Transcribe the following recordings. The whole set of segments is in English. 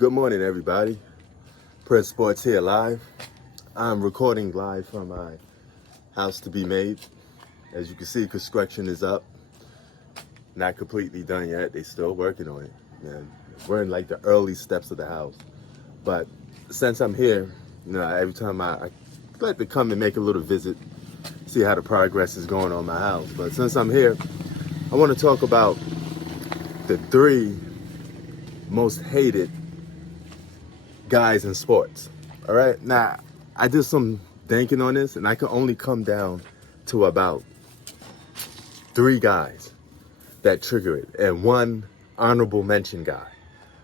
Good morning, everybody. Prince Sports here live. I'm recording live from my house to be made. As you can see, construction is up. Not completely done yet. They're still working on it. And we're in like the early steps of the house. But since I'm here, every time I like to come and make a little visit, see how the progress is going on my house. But since I'm here, I want to talk about the 3 most hated guys in sports. All right. Now, I did some thinking on this, and I could only come down to about 3 guys that trigger it, and 1 honorable mention guy.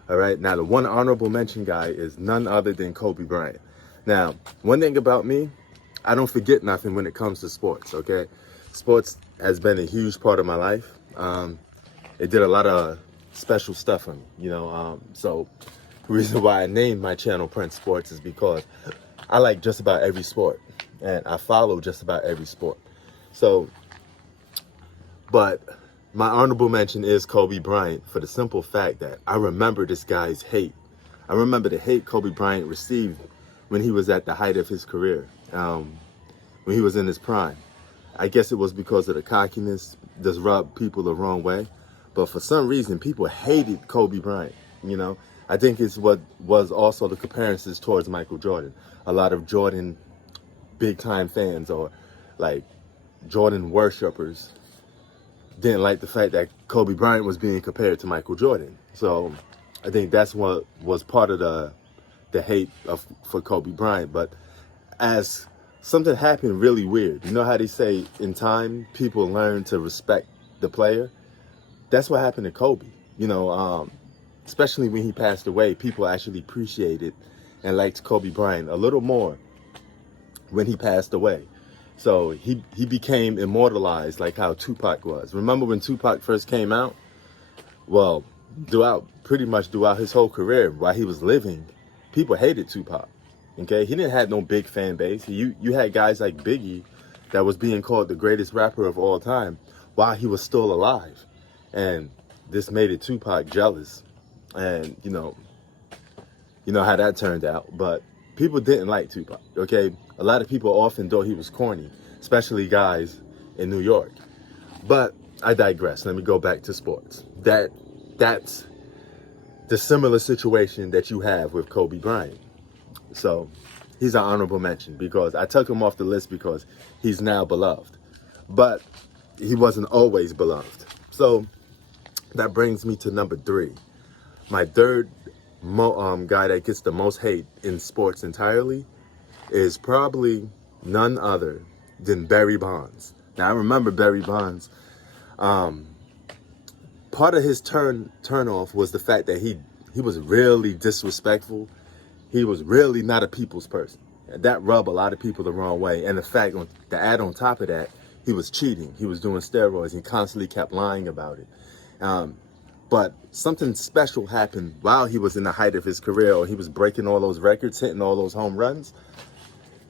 All right. Now, the 1 honorable mention guy is none other than Kobe Bryant. Now, one thing about me, I don't forget nothing when it comes to sports. Okay. Sports has been a huge part of my life. It did a lot of special stuff for me, so the reason why I named my channel Prince Sports is because I like just about every sport and I follow just about every sport. So, but my honorable mention is Kobe Bryant for the simple fact that I remember this guy's hate. I remember the hate Kobe Bryant received when he was at the height of his career, when he was in his prime. I guess it was because of the cockiness, just rubbed people the wrong way. But for some reason, people hated Kobe Bryant, I think it's what was also the comparisons towards Michael Jordan. A lot of Jordan big-time fans or like Jordan worshippers didn't like the fact that Kobe Bryant was being compared to Michael Jordan. So I think that's what was part of the hate for Kobe Bryant. But as something happened really weird, you know how they say in time people learn to respect the player? That's what happened to Kobe. Especially when he passed away, people actually appreciated and liked Kobe Bryant a little more when he passed away. So he became immortalized like how Tupac was. Remember when Tupac first came out? Well, pretty much throughout his whole career, while he was living, people hated Tupac. Okay, he didn't have no big fan base. You had guys like Biggie that was being called the greatest rapper of all time while he was still alive. And this made it Tupac jealous. And you know how that turned out. But people didn't like Tupac, okay? A lot of people often thought he was corny, especially guys in New York. But I digress. Let me go back to sports. That's the similar situation that you have with Kobe Bryant. So he's an honorable mention because I took him off the list because he's now beloved. But he wasn't always beloved. So that brings me to number 3. My third guy that gets the most hate in sports entirely is probably none other than Barry Bonds. Now, I remember Barry Bonds. Part of his turn off was the fact that he was really disrespectful. He was really not a people's person. And that rubbed a lot of people the wrong way. And the fact, to add on top of that, he was cheating. He was doing steroids. He constantly kept lying about it. But something special happened while he was in the height of his career, or he was breaking all those records, hitting all those home runs.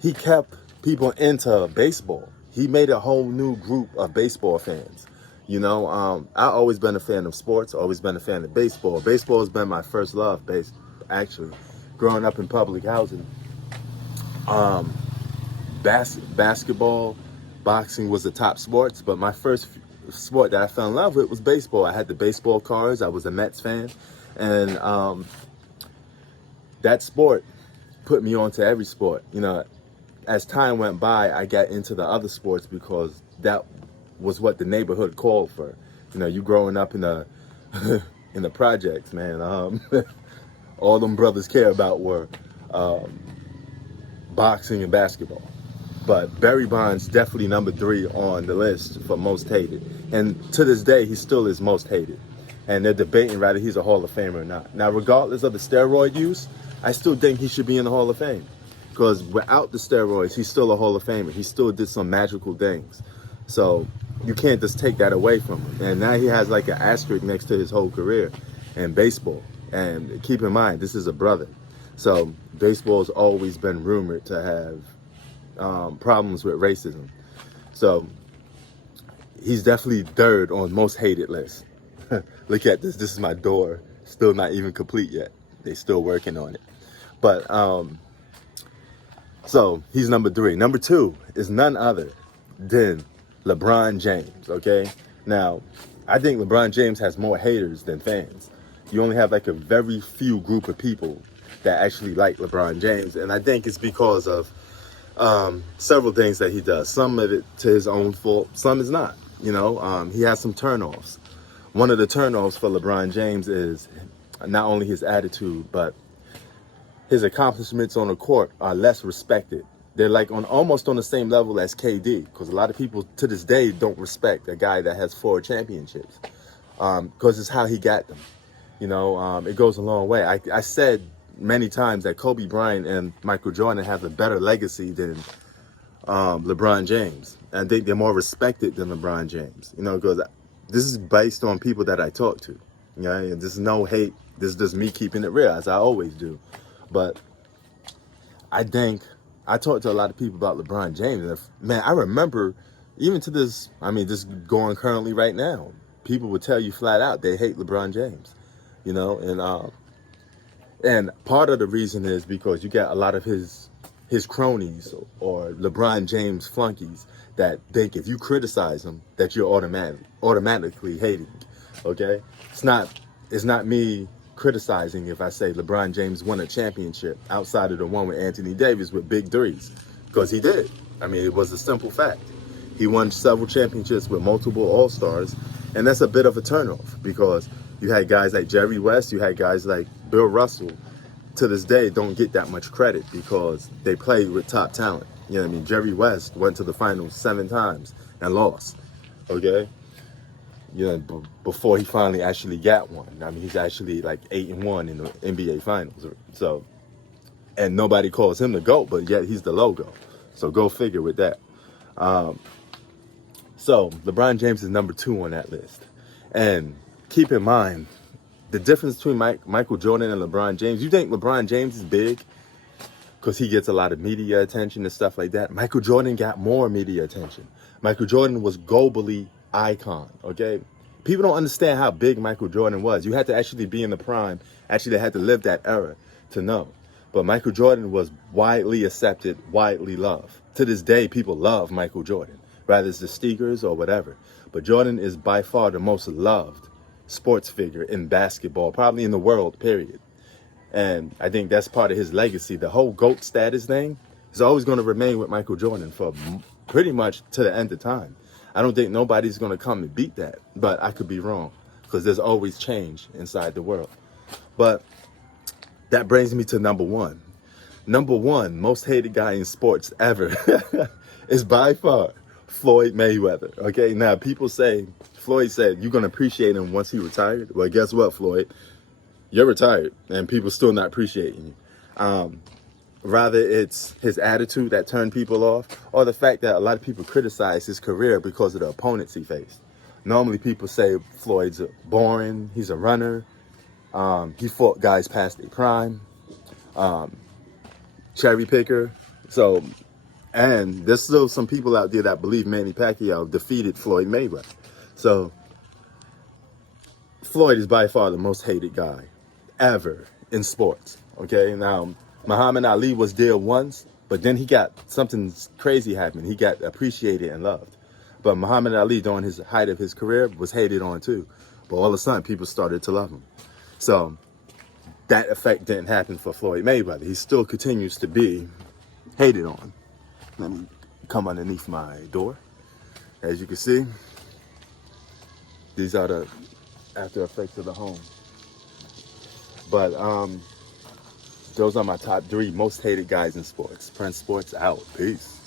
He kept people into baseball. He made a whole new group of baseball fans. I've always been a fan of sports, always been a fan of baseball. Baseball has been my first love, actually. Growing up in public housing, basketball, boxing was the top sports, but my first sport that I fell in love with was baseball. I had the baseball cards. I was a Mets fan, and that sport put me on to every sport. As time went by, I got into the other sports because that was what the neighborhood called for. You growing up in the in the projects, man. All them brothers care about were boxing and basketball. But Barry Bonds definitely number 3 on the list for most hated. And to this day, he still is most hated. And they're debating whether he's a Hall of Famer or not. Now, regardless of the steroid use, I still think he should be in the Hall of Fame. Because without the steroids, he's still a Hall of Famer. He still did some magical things. So you can't just take that away from him. And now he has like an asterisk next to his whole career in baseball. And keep in mind, this is a brother. So baseball's always been rumored to have problems with racism. So he's definitely 3rd on most hated list. Look at this. This is my door. Still not even complete yet. They still working on it. But so he's number 3. Number 2 is none other than LeBron James. Okay, now I think LeBron James has more haters than fans. You only have like a very few group of people that actually like LeBron James, and I think it's because of several things that he does. Some of it to his own fault, some is not. He has some turnoffs. One of the turnoffs for LeBron James is not only his attitude, but his accomplishments on the court are less respected. They're like almost on the same level as KD, because a lot of people to this day don't respect a guy that has 4 championships, because it's how he got them. It goes a long way. I said many times that Kobe Bryant and Michael Jordan have a better legacy than LeBron James. I think they're more respected than LeBron James, because this is based on people that I talk to. This is no hate. This is just me keeping it real, as I always do. But I think I talked to a lot of people about LeBron James. And man, I remember even to this, just going currently right now, people would tell you flat out they hate LeBron James, and part of the reason is because you got a lot of his cronies or LeBron James flunkies that think if you criticize him that you're automatically hating. Okay, it's not me criticizing if I say LeBron James won a championship outside of the one with Anthony Davis with big threes, because he did. It was a simple fact. He won several championships with multiple All-Stars, and that's a bit of a turnoff because you had guys like Jerry West, you had guys like Bill Russell, to this day don't get that much credit because they played with top talent. Jerry West went to the finals 7 times and lost. Okay, before he finally actually got one. He's actually like 8-1 in the NBA finals. So, and nobody calls him the GOAT, but yet he's the logo. So go figure with that. So LeBron James is number 2 on that list. And keep in mind, the difference between Michael Jordan and LeBron James, you think LeBron James is big because he gets a lot of media attention and stuff like that. Michael Jordan got more media attention. Michael Jordan was globally icon, okay? People don't understand how big Michael Jordan was. You had to actually be in the prime, actually had to live that era to know. But Michael Jordan was widely accepted, widely loved. To this day, people love Michael Jordan, whether it's the Steelers or whatever. But Jordan is by far the most loved sports figure in basketball, probably in the world, period. And I think that's part of his legacy. The whole GOAT status thing is always going to remain with Michael Jordan for pretty much to the end of time. I don't think nobody's going to come and beat that, but I could be wrong because there's always change inside the world. But that brings me to number 1. Number 1 most hated guy in sports ever is by far Floyd Mayweather. Okay, now people say, Floyd said, you're going to appreciate him once he retired. Well, guess what, Floyd? You're retired and people still not appreciating you. Rather, it's his attitude that turned people off, or the fact that a lot of people criticize his career because of the opponents he faced. Normally, people say Floyd's boring, he's a runner, he fought guys past their prime, cherry picker. So, and there's still some people out there that believe Manny Pacquiao defeated Floyd Mayweather. So, Floyd is by far the most hated guy ever in sports. Okay, now Muhammad Ali was there once, but then he got something crazy happened. He got appreciated and loved. But Muhammad Ali, during his height of his career, was hated on too. But all of a sudden, people started to love him. So that effect didn't happen for Floyd Mayweather. He still continues to be hated on. Let me come underneath my door. As you can see, these are the after effects of the home. But those are my top 3 most hated guys in sports. Prince Sports out. Peace.